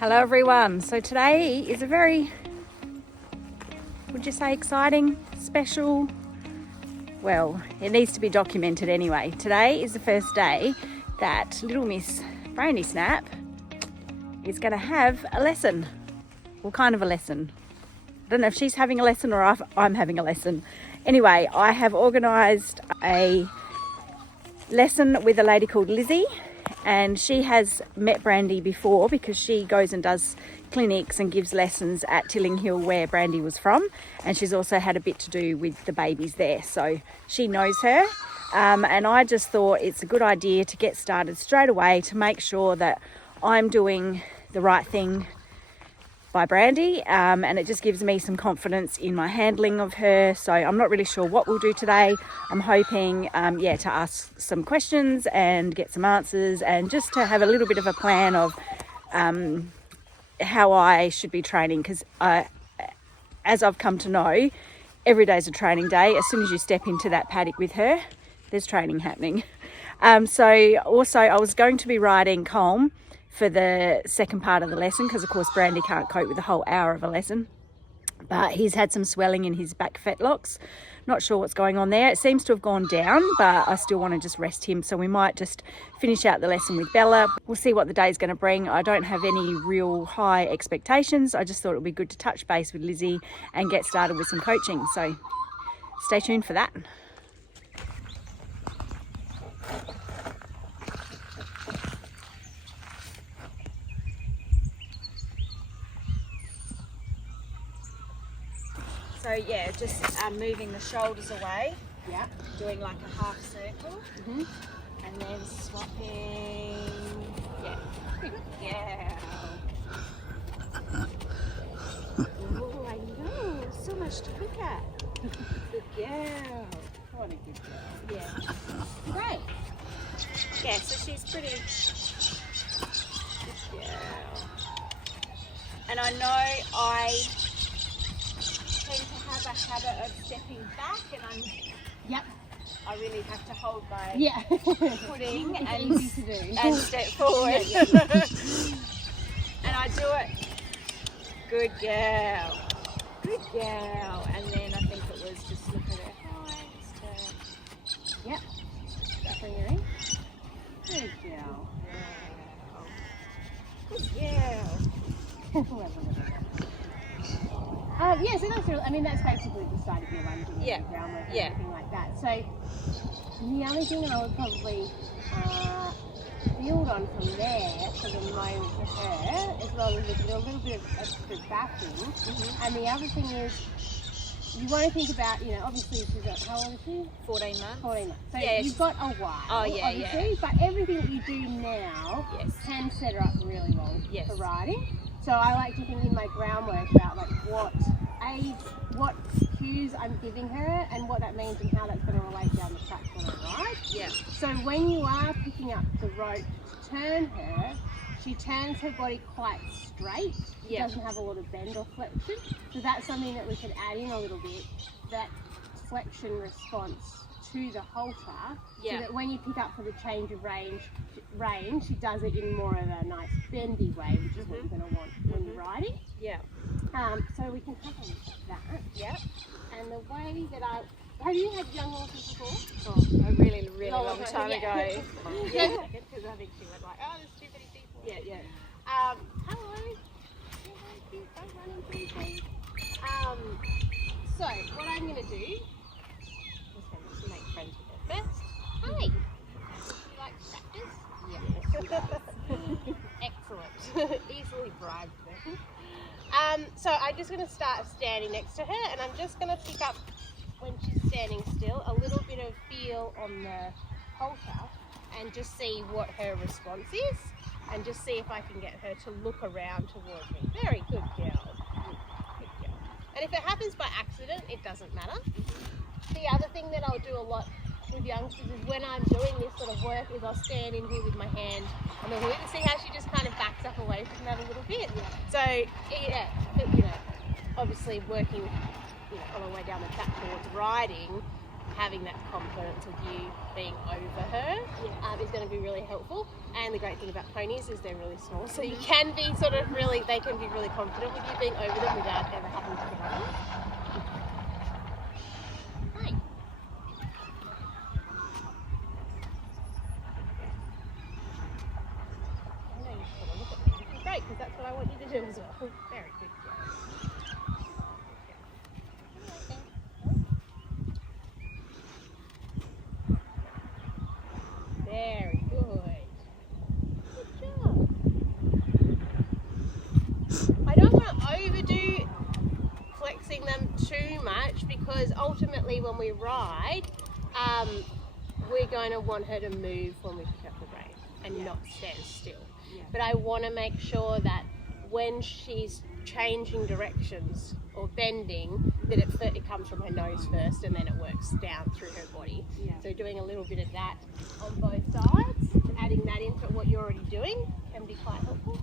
Hello everyone. So today is a very, would you say exciting, special? Well, it needs to be documented anyway. Today is the first day that little Miss Brandy Snap is going to have a lesson. What kind of a lesson? I don't know if she's having a lesson or if I'm having a lesson. Anyway, I have organised a lesson with a lady called Lizzy, and she has met Brandy before because she goes and does clinics and gives lessons at Tilling Hill where Brandy was from, and she's also had a bit to do with the babies there, so she knows her. And I just thought it's a good idea to get started straight away to make sure that I'm doing the right thing by Brandy, and it just gives me some confidence in my handling of her. So I'm not really sure what we'll do today. I'm hoping to ask some questions and get some answers, and just to have a little bit of a plan of how I should be training, because as I've come to know, every day's a training day. As soon as you step into that paddock with her, there's training happening. So also I was going to be riding Colm for the second part of the lesson, because of course Brandy can't cope with the whole hour of a lesson, but he's had some swelling in his back fetlocks. Not sure what's going on there. It seems to have gone down, but I still want to just rest him, so we might just finish out the lesson with Bella. We'll see what the day's going to bring. I don't have any real high expectations. I just thought it would be good to touch base with Lizzy and get started with some coaching, so stay tuned for that. So yeah, just moving the shoulders away. Yeah. Doing like a half circle. And then swapping. Yeah. Yeah. Oh, I know. So much to look at. Good girl. What a good girl. Yeah. Great. Yeah, so she's pretty. Good girl. And I know I tend to have a habit of stepping back, and I really have to hold my footing and step forward. And I do it. Good girl. Good girl. And then I think it was just look at her hind. Bring her in. Good girl. Good girl. So that's really, I mean, that's basically the start of your run, doing the groundwork and everything like that. So the only thing I would probably build on from there for the moment for her, as well as a little bit of extra backing. And the other thing is, you want to think about, obviously she's got, how old is she? 14 months. 14 months. So you've got a while, obviously, but everything that you do now can set her up really well for riding. So I like to think in my groundwork about like what cues I'm giving her and what that means and how that's going to relate down the track when I ride. Yeah. So when you are picking up the rope to turn her, she turns her body quite straight. She doesn't have a lot of bend or flexion. So that's something that we could add in a little bit, that flexion response to the halter, so that when you pick up for the change of range, she does it in more of a nice bendy way, which is what you're going to want when you're riding. So we can have a look at that. And the way that have you had young horses before? Oh, a really, really long time ago. Because I think she was like, oh, there's too many people. Hello. Don't run into anything. So what I'm going to do is to make friends with her first. Hi. You like crackers? Yes, she does. Excellent. Easily bribed then. So I'm just going to start standing next to her, and I'm just going to pick up, when she's standing still, a little bit of feel on the halter and just see what her response is, and just see if I can get her to look around towards me. Very good girl. Good girl. And if it happens by accident, it doesn't matter. The other thing that I'll do a lot with youngsters is when I'm doing this sort of work is I'll stand in here with my hand on the hood and see how she just kind of backs up away from that a little bit. So obviously working on my way down the track towards riding, having that confidence of you being over her is going to be really helpful. And the great thing about ponies is they're really small, so you can be sort of really, they can be really confident with you being over them without ever having to get on them. Hi. I know you just want to look at me, which is great because that's what I want you to do as well. Very good job. Very good. Good job. I don't want to overdo flexing them too much because ultimately when we ride, we're going to want her to move when we pick up the rein and not stand still. But I want to make sure that when she's changing directions or bending, that it comes from her nose first and then it works down through her body. So doing a little bit of that on both sides, adding that into what you're already doing can be quite helpful.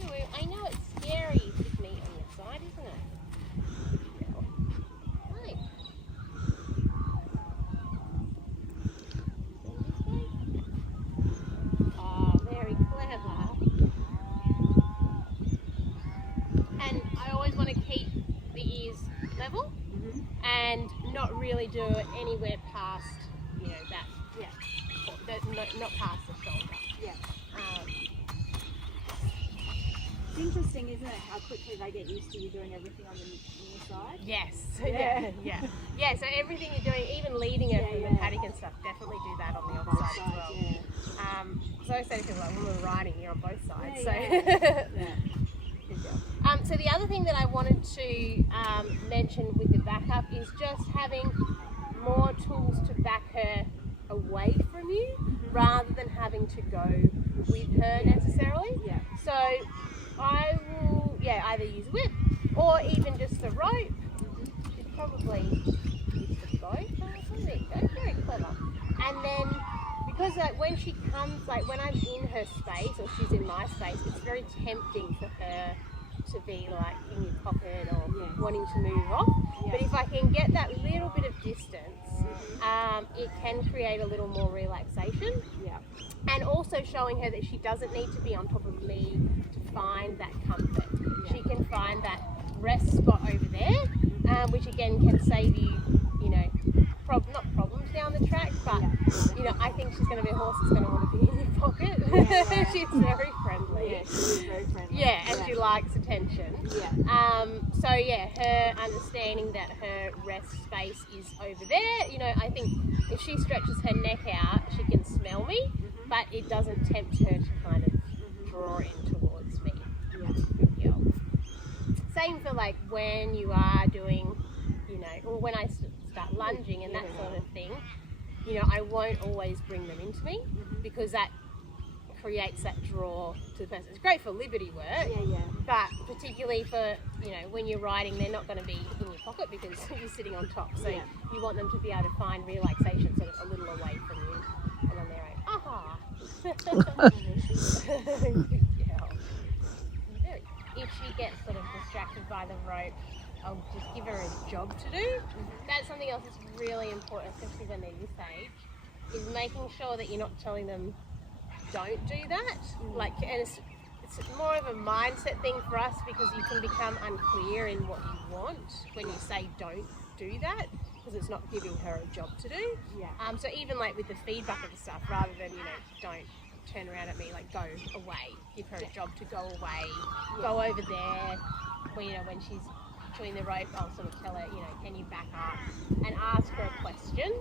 Anyway, I know it's scary with me on your side, isn't it? Right. Oh, very clever. And I always want to keep the ears level and not really do it anywhere past, you know, that, not past the shoulder. It's interesting, isn't it, how quickly they get used to you doing everything on the side? Yes. Yeah, so everything you're doing, even leading her from the paddock and stuff, definitely do that on the other side as well. So I say to people, like, when we're riding, you're on both sides. Good job. So the other thing that I wanted to mention with the backup is just having more tools to back her away from you rather than having to go with her necessarily. So I will either use whip or even just the rope. She'd probably use the both. There you go, very clever. And then because when she comes, like when I'm in her space or she's in my space, it's very tempting for her to be like in your pocket or wanting to move off. But if I can get that little bit of distance, it can create a little more relaxation. And also showing her that she doesn't need to be on top of me to find that comfort. She can find that rest spot over there, which again can save you, not problems down the track, but I think she's going to be a horse that's going to want to be in your pocket. She's very friendly. She is very friendly. And she likes attention. So her understanding that her rest space is over there. I think if she stretches her neck out, she can smell me, but it doesn't tempt her to kind of draw in towards me. Good girl. Same for like when you are doing, or when I start lunging and that sort of thing, I won't always bring them into me because that creates that draw to the person. It's great for liberty work, but particularly for, when you're riding, they're not going to be in your pocket because you're sitting on top. So you want them to be able to find relaxation sort of a little away from you and on their own. Aha! If she gets sort of distracted by the rope, I'll just give her a job to do. That's something else that's really important, especially when they're this age, is making sure that you're not telling them don't do that. And it's more of a mindset thing for us because you can become unclear in what you want when you say don't do that because it's not giving her a job to do. So even like with the feed bucket and stuff, rather than don't turn around at me, like go away, give her a job to go away, go over there. When she's chewing the rope, I'll sort of tell her, can you back up and ask her a question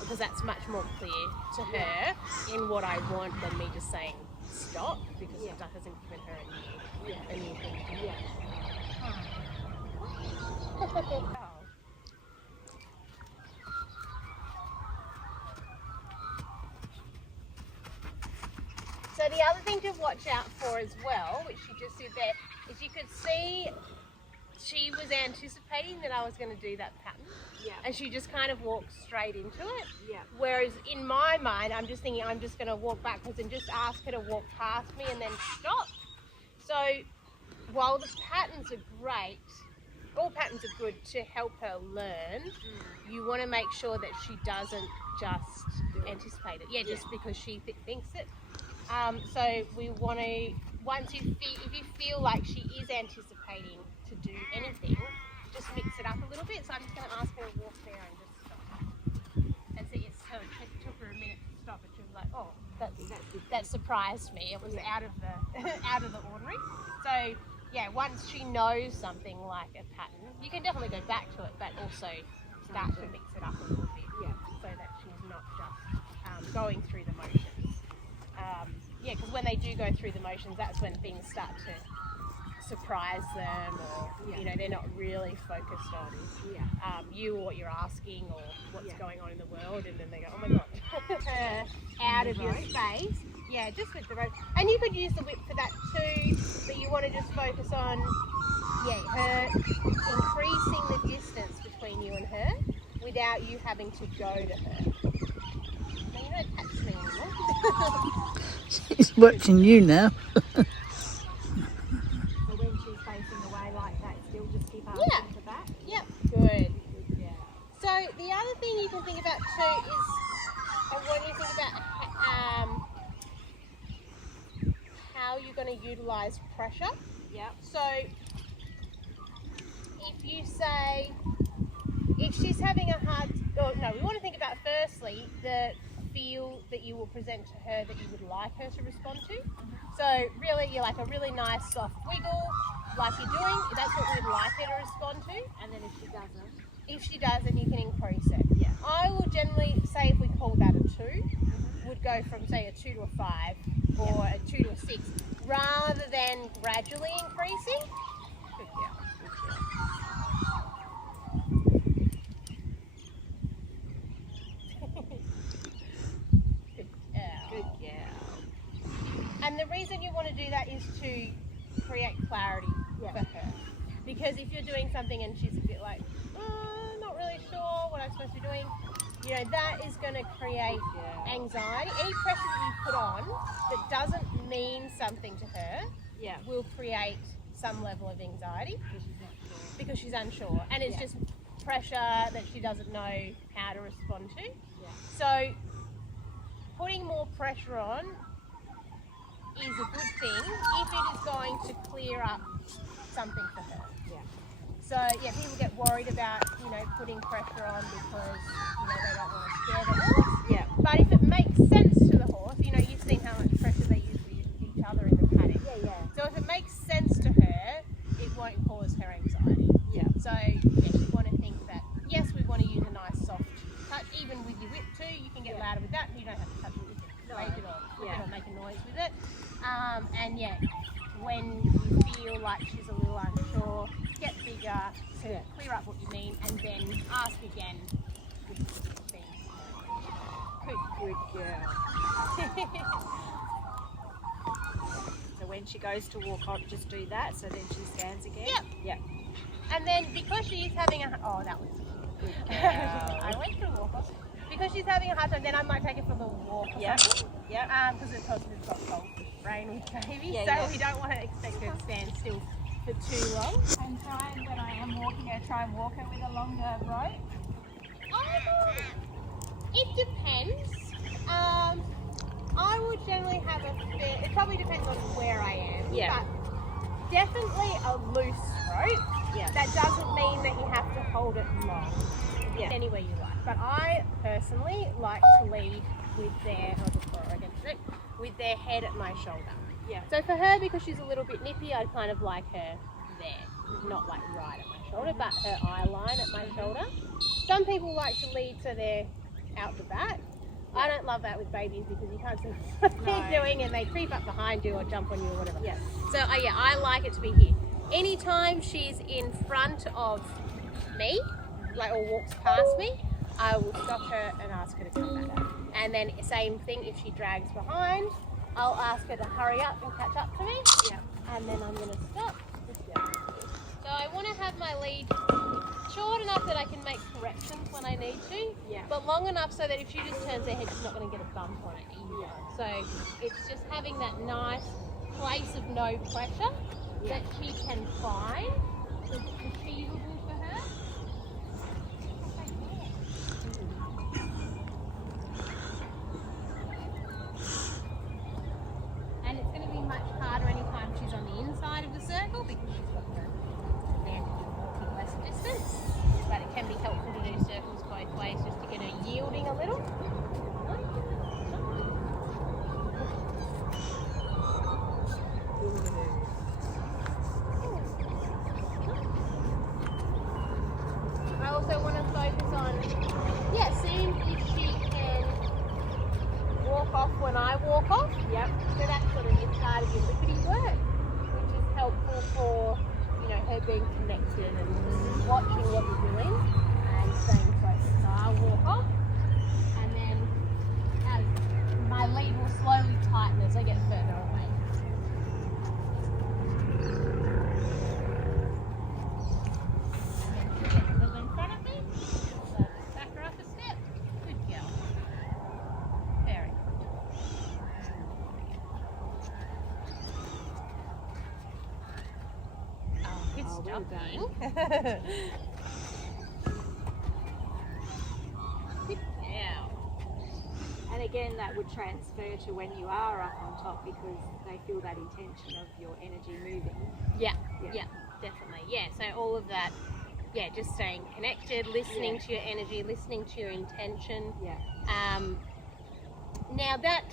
because that's much more clear to her in what I want than me just saying stop because that hasn't given her a new thing to do. So the other thing to watch out for as well, which she just did there, is you could see she was anticipating that I was going to do that pattern. And she just kind of walked straight into it. Whereas in my mind, I'm just thinking I'm just going to walk backwards and just ask her to walk past me and then stop. So while the patterns are great, all patterns are good to help her learn. You want to make sure that she doesn't just anticipate it. Just because she thinks it. So we want to, if you feel like she is anticipating to do anything, just mix it up a little bit. So I'm just going to ask her to walk there and just stop. And see, it took her a minute to stop, and she was like, "Oh, that surprised me. It was out of the ordinary." So yeah, once she knows something like a pattern, you can definitely go back to it, but also start to mix it up a little bit, so that she's not just going through the motions. Because when they do go through the motions, that's when things start to surprise them, or they're not really focused on you or what you're asking or what's going on in the world, and then they go, "Oh my god," out of your space. Yeah, just with the rope. And you could use the whip for that too, but you want to just focus on her increasing the distance between you and her without you having to go to her. Now, you don't touch me anymore. She's watching you now. So when she's facing away like that, still just keep asking for that? Yep, good. Yeah. So the other thing you can think about too is, when you think about how you're going to utilise pressure. Yep. So if you say, if she's having a hard, we want to think about firstly the feel that you will present to her that you would like her to respond to. So really, you're like a really nice soft wiggle, like you're doing. That's what we'd like her to respond to. And then if she does, then you can increase it. Yeah. I will generally say, if we call that a 2, would go from say a 2 to a 5 or a 2 to a 6, rather than gradually increasing. Good girl. And the reason you want to do that is to create clarity for her. Because if you're doing something and she's a bit like, not really sure what I'm supposed to be doing, that is going to create anxiety. Any pressure that you put on that doesn't mean something to her will create some level of anxiety because she's unsure. And it's just pressure that she doesn't know how to respond to. So putting more pressure on is a good thing if it is going to clear up something for her. So people get worried about putting pressure on because they don't want to scare the horse. But if it makes sense to the horse, you've seen how much pressure they use with each other in the paddock. So if it makes sense to her, it won't cause her anxiety. So you want to think that yes, we want to use a nice soft touch, even with your whip too. You can get louder with that. You don't have to touch it with it, raise it or make a noise with it. And when you feel like she's a little unsure, get bigger to clear up what you mean, and then ask again with things. Good girl. So when she goes to walk on, just do that. So then she stands again. Yep. And then because she is having that was good girl. I went for a walk off. Because she's having a hard time, then I might take her for the walk or something. Because of course we've got cold rain with baby, so we don't want to expect her to stand still for too long. And when I am walking her, try and walk her with a longer rope. It depends. I would generally have it probably depends on where I am. But definitely a loose rope. That doesn't mean that you have to hold it long. Anywhere you like. But I personally like to lead with their head at my shoulder. So for her, because she's a little bit nippy, I'd kind of like her there, not like right at my shoulder, but her eye line at my shoulder. Some people like to lead so they're out the back. I don't love that with babies because you can't see what they're doing and they creep up behind you or jump on you or whatever. So I like it to be here. Anytime she's in front of me, or walks past me, I will stop her and ask her to come back. And then same thing, if she drags behind, I'll ask her to hurry up and catch up to me. And then I'm going to stop. So I want to have my lead short enough that I can make corrections when I need to, but long enough so that if she just turns her head, she's not going to get a bump on it either. So it's just having that nice place of no pressure that she can find achievable for her. And it's going to be much harder anytime she's on the inside of the circle because she's got the advantage of walking less distance. But it can be helpful to do circles both ways just to get her yielding a little. I also want to focus on, seeing if she can walk off when I walk off. Yep. So that's sort of your start of your lickety work, which is helpful for, her being connected and watching what you're doing and staying focused. So I'll walk off, and then as my lead will slowly tighten as I get further away. And again, that would transfer to when you are up on top because they feel that intention of your energy moving. Yeah, definitely. Yeah, so all of that, just staying connected, listening to your energy, listening to your intention. Yeah. Now that,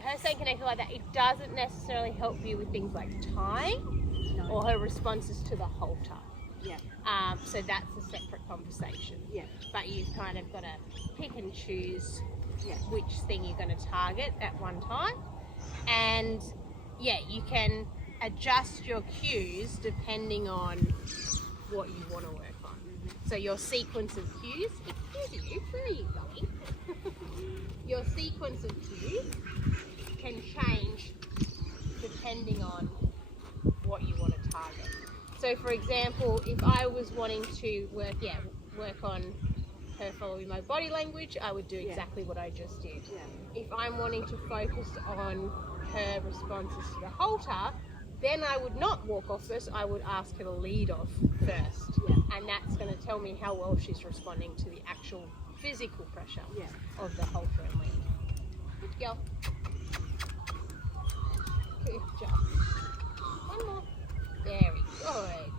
her staying connected like that, it doesn't necessarily help you with things like tying or her responses to the halter. Yeah. So that's a separate conversation. Yeah. But you've kind of got to pick and choose which thing you're going to target at one time. And you can adjust your cues depending on what you want to work on. Mm-hmm. So your sequence of cues, excuse you, where are you going? Your sequence of cues can change depending on what you want to target. So for example, if I was wanting to work on her following my body language, I would do exactly what I just did. Yeah. If I'm wanting to focus on her responses to the halter, then I would not walk off first, I would ask her to lead off first. Yeah. And that's going to tell me how well she's responding to the actual physical pressure of the halter and lead. Good girl. Good job. One more. Very good.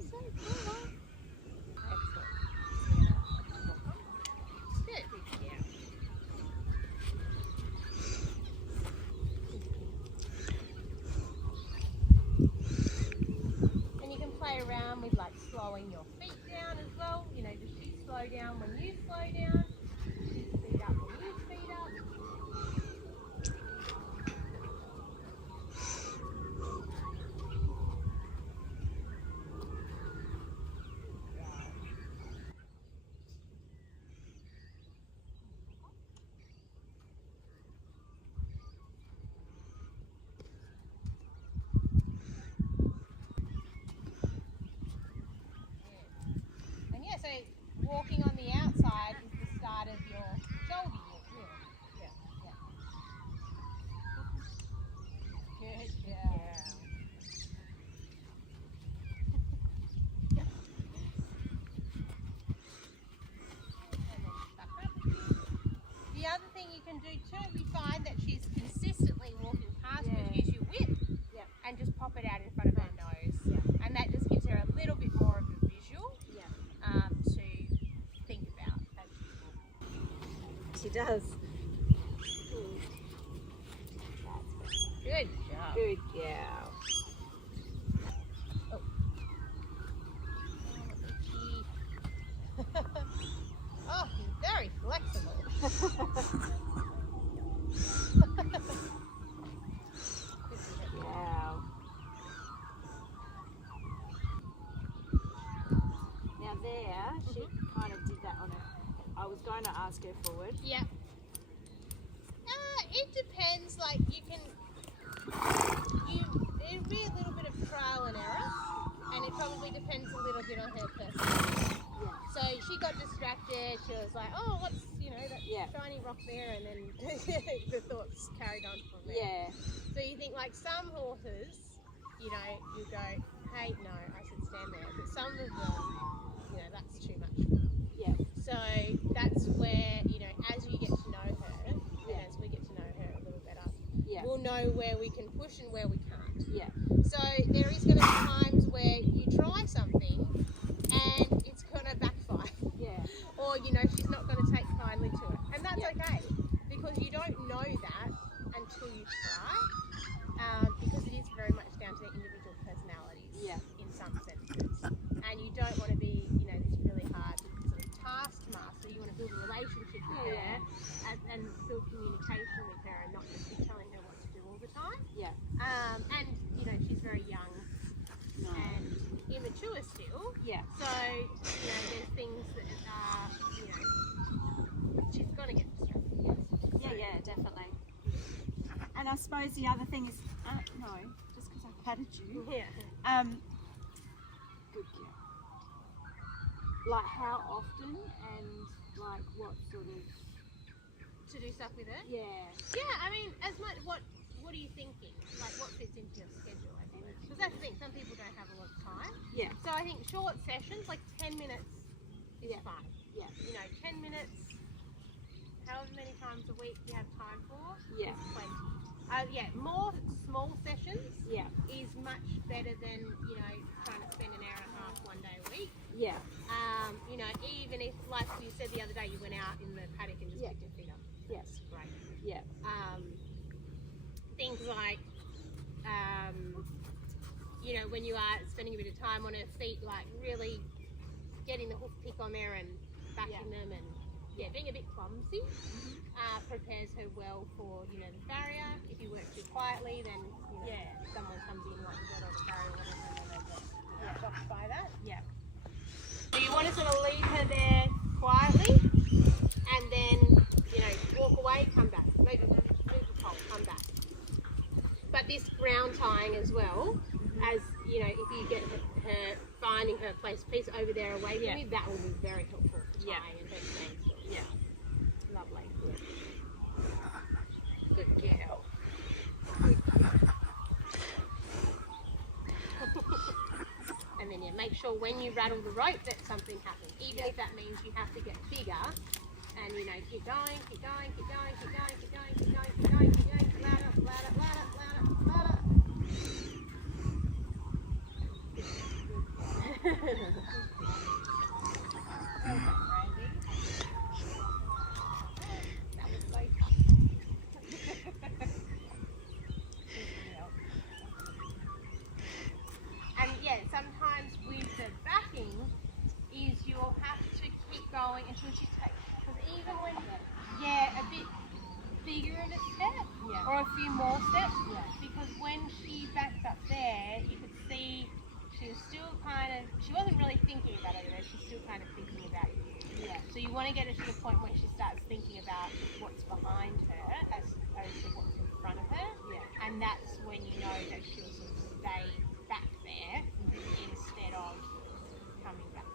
So good. Excellent. Good. Yeah. And you can play around with like slowing your feet down as well. Does she slow down when you slow down? Does she speed up when you speed up? So walking on the outside is the start of your shoulder yield, really. Yeah. Good girl. The other thing you can do too, if you find that she's consistently walking past you, use your whip and just pop it out in front of her nose. Yeah. And that just gives her a little bit more of a visual to think about as she's walking. She does. Good job. Good girl. Oh, he's very flexible. Wow. Now there, she kind of did that on her. I was going to ask her forward. Yeah. It depends. Like it'd be a little bit of trial and error, and it probably depends a little bit on her personality. Yeah. So she got distracted. She was like, "Oh, what's that shiny rock there?" And then the thoughts carried on from there. Yeah. So you think like some horses, you go, "Hey, say no, I should stand there. But some of them, you know, that's too much for them. Yeah. So that's where, you know, as you get to know her, and as we get to know her a little better, we'll know where we can push and where we can't. Yeah. So there is going to be times where you try something and it's going to backfire. Yeah. Or, you know, she's not going to take kindly to it. And that's okay, because you don't know that until you try, because it is very much down to their individual personalities in some senses. And you don't want to be, you know, this really hard sort of taskmaster. You want to build a relationship with her and build communication with her and not just be telling her what to do all the time. Yeah. And, you know, she's very young and immature still. Yeah. So, you know, there's things that are, you know, she's going to get distracted. Yeah, definitely. And I suppose the other thing is, no, just because I patted you. Yeah. Good girl. Like how often and like what sort of... To do stuff with her? Yeah. Yeah, I mean, as much, what are you thinking? Like, what fits into your schedule, I think? Because that's the thing, some people don't have a lot of time. Yeah. So I think short sessions, like 10 minutes is fine. Yeah. You know, 10 minutes, however many times a week you have time for, Yeah. is plenty. More small sessions is much better than, you know, trying to spend an hour and a half one day a week. Yeah. You know, even if, like you said the other day, you went out in the paddock and just picked your feet up. Yes. That's great. Yeah. Things like, you know, when you are spending a bit of time on her feet, like really getting the hoof pick on there and backing them and being a bit clumsy, prepares her well for, you know, the farrier. If you work too quietly, then, you know, someone comes in like you got on the farrier or whatever, and they get shocked by that. Yeah. So you want to sort of leave her there quietly and then, you know, walk away, come back. Move the pole, come back. But this ground tying as well, as, you know, if you get her finding her place over there away from you, that will be very helpful for tying and her staying still. Yeah. Lovely. Good girl. And then make sure when you rattle the rope that something happens, even if that means you have to get bigger, and, you know, keep going, keep going, keep going, keep going, keep going, keep going, keep going, keep going, louder, louder, louder, louder, louder. That was so fun. And sometimes with the backing is you'll have to keep going until she takes, because even when a bit bigger of a step or a few more steps, because when she backed up there, you could see she was still she wasn't really thinking about it, she's still kind of thinking about you. So you want to get her to the point where she starts thinking about what's behind her as opposed to what's in front of her. And that's when you know that she'll sort of stay back there instead of coming back.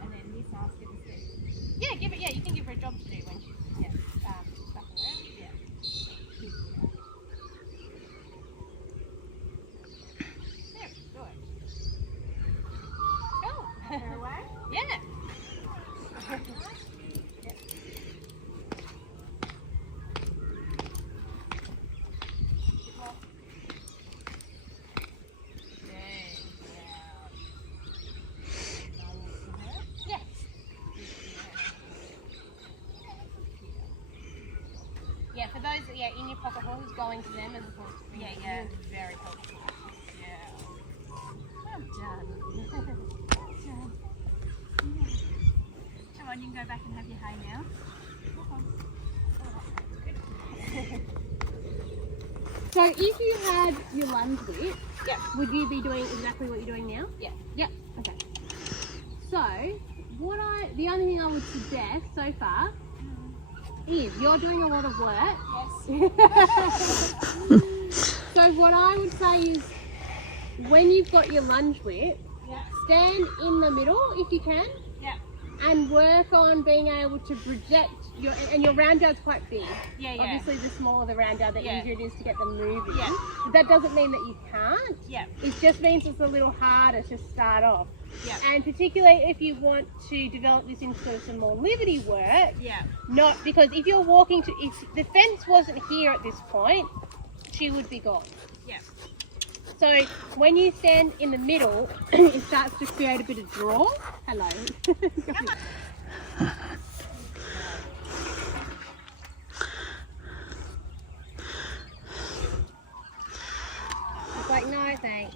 And then this ask her to step. You can give her a job to do when she's stuck around. Very good. Cool. Her away? Yeah. For those in your pocket horses, going to them as opposed to very helpful. Well done. Come on, you can go back and have your hay now. So if you had your lunge whip, would you be doing exactly what you're doing now? Yeah. Yep. Okay. So the only thing I would suggest so far is you're doing a lot of work. Yes. So what I would say is when you've got your lunge whip, stand in the middle if you can, and work on being able to project your round yard's quite big. Yeah. Obviously, the smaller the round yard, the easier it is to get them moving. Yeah. But that doesn't mean that you can't. Yeah. It just means it's a little harder to start off. Yeah. And particularly if you want to develop this into some more liberty work. Yeah. Not because if you're walking to, if the fence wasn't here at this point, she would be gone. Yeah. So when you stand in the middle, it starts to create a bit of draw. Hello. It's like, no thanks.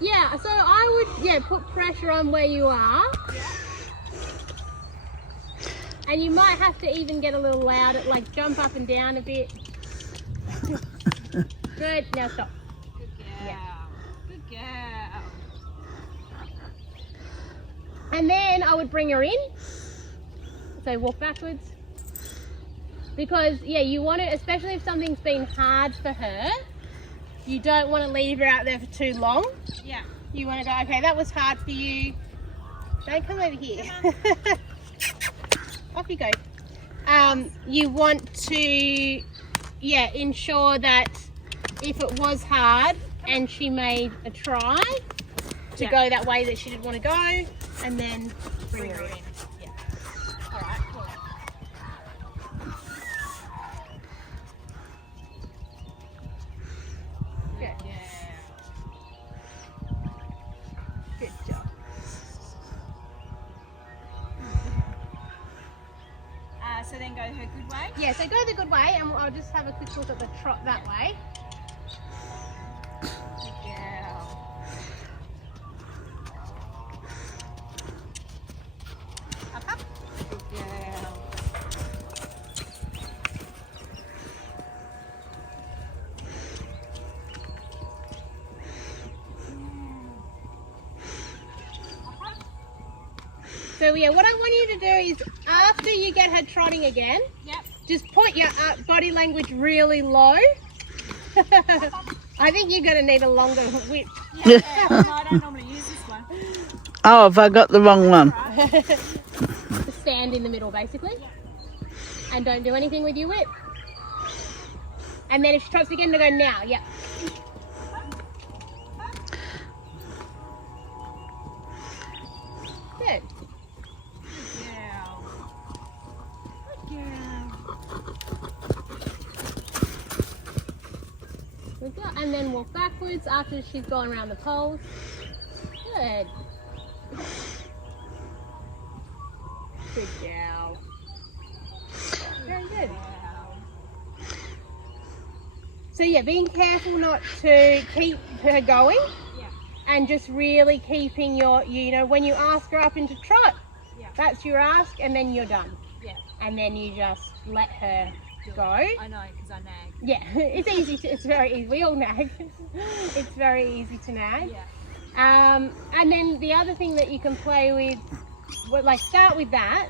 Yeah, so I would put pressure on where you are. Yeah. And you might have to even get a little louder, like jump up and down a bit. Good, now stop. Good girl. Yeah. Good girl. And then I would bring her in. So walk backwards. Because you want to, especially if something's been hard for her, you don't want to leave her out there for too long. Yeah. You want to go, okay, that was hard for you. Don't come over here. Off you go. You want to, ensure that if it was hard and she made a try to go that way that she didn't want to go, and then bring her in. Yeah. All right. Cool. Good job. So then go her good way? Yeah, so go the good way, and I'll just have a quick look at the trot that way. Good girl. Up. Good girl. So what I want you to do is, after you get her trotting again, just put your body language really low. I think you're going to need a longer whip. Yeah, I don't normally use this one. Oh, have I got the wrong one? Stand in the middle, basically. And don't do anything with your whip. And then if she trots again, to go now. Yeah. Good. And then walk backwards after she's gone around the poles. Good. Good girl. Very good. So being careful not to keep her going. And just really keeping your, when you ask her up into trot, that's your ask, and then you're done. Yeah. And then you just let her go. I know, because I nag. Yeah, it's easy. It's very easy. We all nag. It's very easy to nag. Yeah. And then the other thing that you can play with, start with that,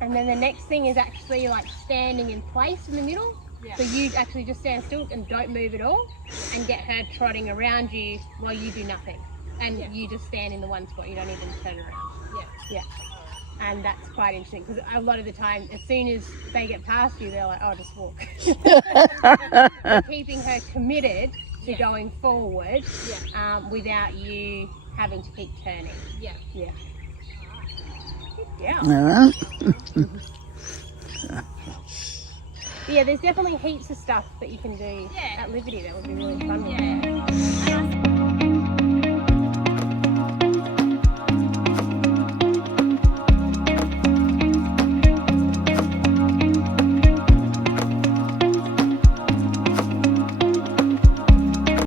and then the next thing is actually standing in place in the middle. Yeah. So you actually just stand still and don't move at all, and get her trotting around you while you do nothing, and you just stand in the one spot. You don't even turn around. Yeah. And that's quite interesting, because a lot of the time, as soon as they get past you, they're like, oh, just walk. So keeping her committed to going forward without you having to keep turning. Yeah. Yeah. All right. There's definitely heaps of stuff that you can do at Liberty that would be really fun. Yeah.